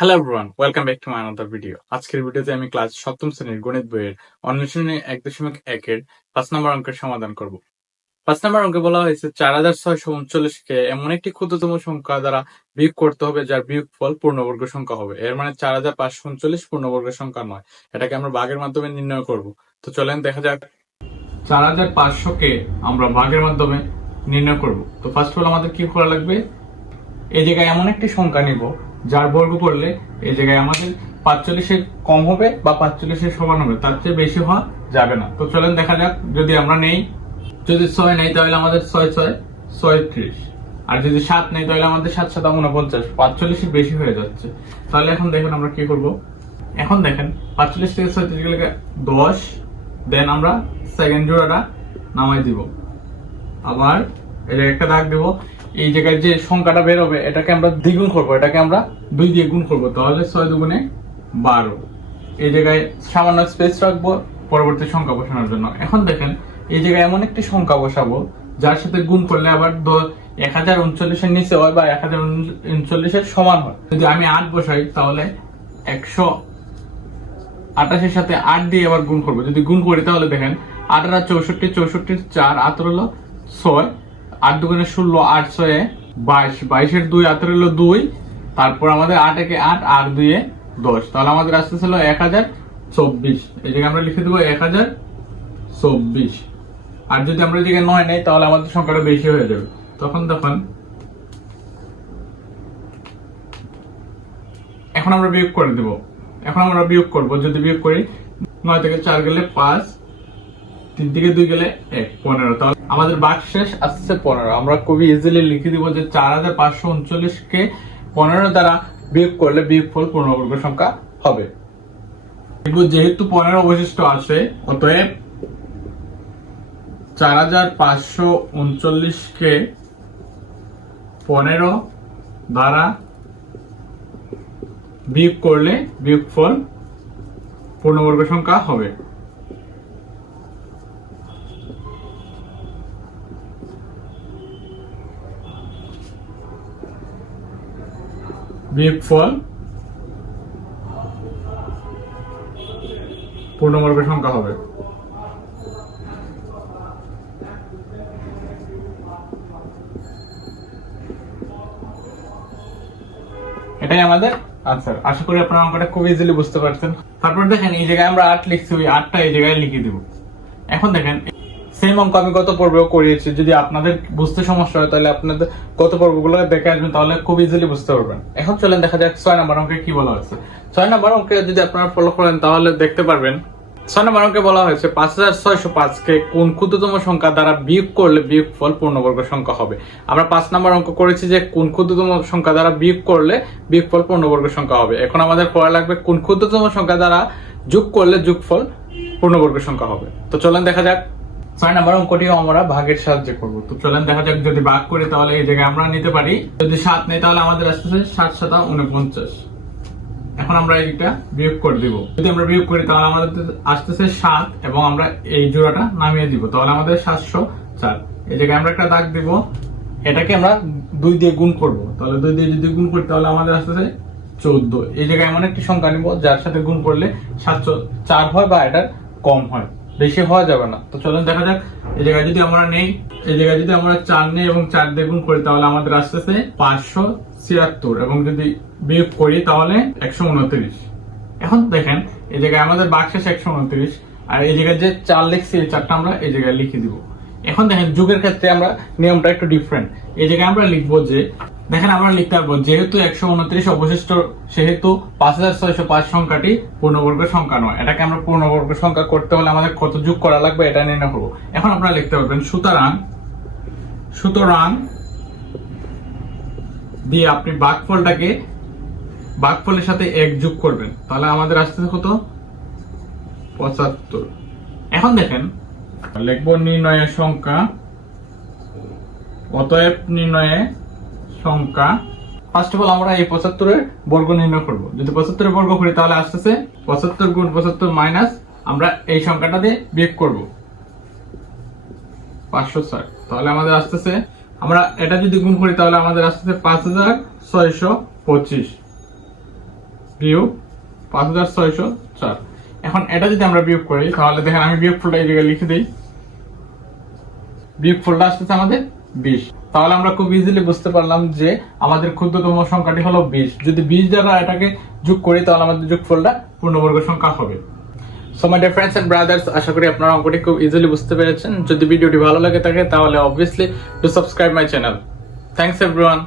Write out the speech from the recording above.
Hello everyone welcome back to my another video আজকের ভিডিওতে আমি ক্লাস সপ্তম শ্রেণির গণিত বইয়ের অন্বেষণে এক দশমিক একের পাঁচ নম্বর অঙ্কের সমাধান করব। পাঁচ নম্বর অঙ্কে বলা হয়েছে চার হাজার ছয়শো উনচল্লিশকে এমন একটি ক্ষুদ্রতম সংখ্যা দ্বারা বিয়োগ করতে হবে যার বিয়োগ ফল পূর্ণবর্গ সংখ্যা হবে। এর মানে চার হাজার পাঁচশো উনচল্লিশ পূর্ণবর্গ সংখ্যা নয়। এটাকে আমরা ভাগের মাধ্যমে নির্ণয় করব। তো চলেন দেখা যাক। চার হাজার পাঁচশোকে আমরা ভাগের মাধ্যমে নির্ণয় করব। তো ফার্স্ট অফ অল আমাদের কি করা লাগবে? এই জায়গায় এমন একটি সংখ্যা নিব যার বর্গ করলে এই জায়গায় আমাদের পাঁচচল্লিশের কম হবে বা পাঁচচল্লিশের সমান হবে, তার চেয়ে বেশি হওয়া যাবে না। তো চলেন দেখা যাক, যদি আমরা নেই, যদি ছয় নেই তাহলে আমাদের ছয় ছয় ছয়ত্রিশ আর যদি সাত নেই তাহলে আমাদের সাত সাত উনপঞ্চাশ পাঁচচল্লিশের বেশি হয়ে যাচ্ছে। তাহলে এখন দেখেন আমরা কি করব? এখন দেখেন, পাঁচচল্লিশ থেকে ছয়ত্রিশ গেলে দশ, দেন আমরা সেকেন্ড জোড়াটা নামাই দিব। আবার এটা একটা দাগ দেব। এই জায়গায় যে সংখ্যাটা বের হবে এটাকে আমরা দ্বিগুণ করব, এটাকে আমরা দুই দিয়ে গুণ করব, তাহলে ছয় দুগুণে বারো। এই জায়গায় সামান্য স্পেস রাখব পরবর্তী সংখ্যা বসানোর জন্য। এখন দেখেন, এই জায়গায় এমন একটি সংখ্যা বসাবো, যার সাথে গুণ করলে আবার এক হাজার উনচল্লিশের নিচে হয় বা এক হাজার উনচল্লিশের সমান হয়। যদি আমি আট বসাই, তাহলে একশো আঠাশের সাথে আট দিয়ে আবার গুণ করব। যদি গুণ করি, তাহলে দেখেন আট আর চৌষট্টি, চৌষট্টির চার আতর হলো ছয় আট দুগুণে ষোলো, আট ছয়ে বাইশ। বাইশের দুই আতর হলো দুই। তারপর আমাদের আট একে আট, আর দুইয়ে দশ। তাহলে আমাদের আসতে ছিল এক হাজার চব্বিশ। এই জায়গায় আমরা লিখে দেবো এক হাজার চব্বিশ। আর যদি আমরা জায়গায় নয় নেই, তাহলে আমাদের সংখ্যাটা বেশি হয়ে যাবে। তখন তখন এখন আমরা বিয়োগ করে দেব। এখন আমরা বিয়োগ করব। যদি বিয়োগ করি, নয় থেকে চার গেলে পাঁচ তিন থেকে দুই গেলে এক, পনেরো। তাহলে আমাদের বাক শেষ, আসছে পনেরো। আমরা খুবই ইজিলি লিখে দিব যে চার হাজার পাঁচশো উনচল্লিশ কে পনেরো দ্বারা বিয়োগ করলে বিয়োগ ফল পূর্ণবর্গ সংখ্যা হবে। যেহেতু পনেরো অবশিষ্ট আছে, অতএব চার হাজার পাঁচশো উনচল্লিশ কে পনেরো দ্বারা বিয়োগ করলে পূর্ণবর্গ সংখ্যা হবে। বিয়োগফল পূর্ণবর্গ সংখ্যা হবে। এটাই আমাদের আনসার আশা করি আপনারা অঙ্কটা খুব ইজিলি বুঝতে পারছেন। তারপর দেখেন, এই জায়গায় আমরা আট লিখছি, ওই আটটা এই জায়গায় লিখে দিব। এখন দেখেন সেম অঙ্ক আমি গত পর্বেও করিয়েছি। যদি আপনাদের বুঝতে সমস্যা হয়, তাহলে আপনাদের গত পর্বগুলো দেখে আসবেন, তাহলে খুব ইজিলি বুঝতে পারবেন। এখন চলেন দেখা যাক ছয় নম্বর অঙ্কে কি বলা হয়েছে। ছয় নম্বর অঙ্কে যদি আপনারা ফলো করেন, তাহলে দেখতে পারবেন, ছয় নম্বর অঙ্কে বলা হয়েছে, পাঁচ হাজার ছয়শো পাঁচকে কোন ক্ষুদ্রতম সংখ্যা দ্বারা বিয়োগ করলে বিয়োগ ফল পূর্ণবর্গ সংখ্যা হবে? আমরা পাঁচ নম্বর অঙ্ক করেছি যে কোন ক্ষুদ্রতম সংখ্যা দ্বারা বিয়োগ করলে বিয়োগ ফল পূর্ণবর্গ সংখ্যা হবে। এখন আমাদের পড়া লাগবে, কোন ক্ষুদ্রতম সংখ্যা দ্বারা যোগ করলে যোগফল পূর্ণবর্গ সংখ্যা হবে। তো চলেন দেখা যাক। ছয় নাম্বার অঙ্কটিও আমরা ভাগের সাহায্যে করব। তো চলেন দেখা যাক যদি ভাগ করি তাহলে এই জায়গায় আমরা নিতে পারি। যদি সাত নেই তাহলে আমাদের আসতেছে ষাট সাতা উনপঞ্চাশ। এখন আমরা এইটা বিয়োগ করে দিব। যদি আমরা বিয়োগ করি তাহলে আমাদের আসতেছে সাত এবং আমরা এই জোড়াটা নামিয়ে দিব। তাহলে আমাদের সাতশো চার। এই জায়গায় আমরা একটা দাগ দিব। এটাকে আমরা দুই দিয়ে গুণ করব। তাহলে দুই দিয়ে যদি গুণ করি তাহলে আমাদের আসতেছে চোদ্দ। এই জায়গায় এমন একটি সংখ্যা নিব যার সাথে গুণ করলে সাতশো চার হয় বা এটার কম হয়। বেশি হওয়া যাবে না। তো চলুন দেখা যাক, এই জায়গায় যদি আমরা নেই, এই জায়গায় যদি আমরা চার নেই এবং চার দিয়ে গুণ করি, তাহলে আমাদের আসতেছে পাঁচশো ছিয়াত্তর এবং যদি বিয়োগ করি, তাহলে একশো উনত্রিশ। এখন দেখেন, এই জায়গায় আমাদের বাক্সেস একশো উনত্রিশ, আর এই জায়গায় যে চার লিখছি, এই চারটা আমরা এই জায়গায় লিখে দিব। এখন দেখেন, যুগের ক্ষেত্রে আমরা নিয়মটা একটু ডিফারেন্ট এই জায়গায় আমরা লিখব যে দেখেন আমরা লিখতে পারব, যেহেতু একশো উনত্রিশ অবশিষ্ট, সেহেতু পাঁচ হাজার ছয়শো পাঁচ সংখ্যাটি পূর্ণবর্গ সংখ্যা নয়। এটাকে আমরা পূর্ণবর্গ সংখ্যা করতে হলে আমাদের কত যোগ করা লাগবে এটা নির্ণয় করব। এখন আপনারা লিখতে পারবেন, সুতরাং সুতরাং দিয়ে আপনি বাঘফলটাকে বাঘফলের সাথে এক যোগ করবেন। তাহলে আমাদের আসতেছে কত? পঁচাত্তর। এখন দেখেন, লিখব নির্ণয়ের সংখ্যা, অতএব নির্ণয়ে সংখ্যা। ফার্স্ট অফ অল আমরা এই পঁচাত্তরের বর্গ নির্ণয় করব। যদি পঁচাত্তরের বর্গ করি, তাহলে আসতেছে পঁচাত্তর গুণ পঁচাত্তর মাইনাস আমরা এই সংখ্যাটা দিয়ে বিয়োগ করব। পাঁচশো ষাট তাহলে আমাদের আসতেছে, আমরা এটা যদি গুণ করি, তাহলে আমাদের আসতেছে পাঁচ হাজার ছয়শো পঁচিশ। বিয়োগ পাঁচ হাজার ছয়শো চার। এখন এটা যদি আমরা বিয়োগ করি, তাহলে দেখেন আমি বিয়োগ ফুলটা এই জায়গায় লিখে দিই। বিয়োগ ফুলটা আসতেছে আমাদের বিশ। তাহলে আমরা খুব ইজিলি বুঝতে পারলাম যে আমাদের ক্ষুদ্রতম সংখ্যাটি হলো বিশ। যদি বিশ দ্বারা এটাকে যোগ করি, তাহলে আমাদের যোগফলটা পূর্ণবর্গ সংখ্যা হবে। So my dear friends and brothers আশা করি আপনারা অঙ্কটি খুব ইজিলি বুঝতে পেরেছেন। যদি ভিডিওটি ভালো লাগে থাকে, তাহলে obviously to subscribe my channel thanks everyone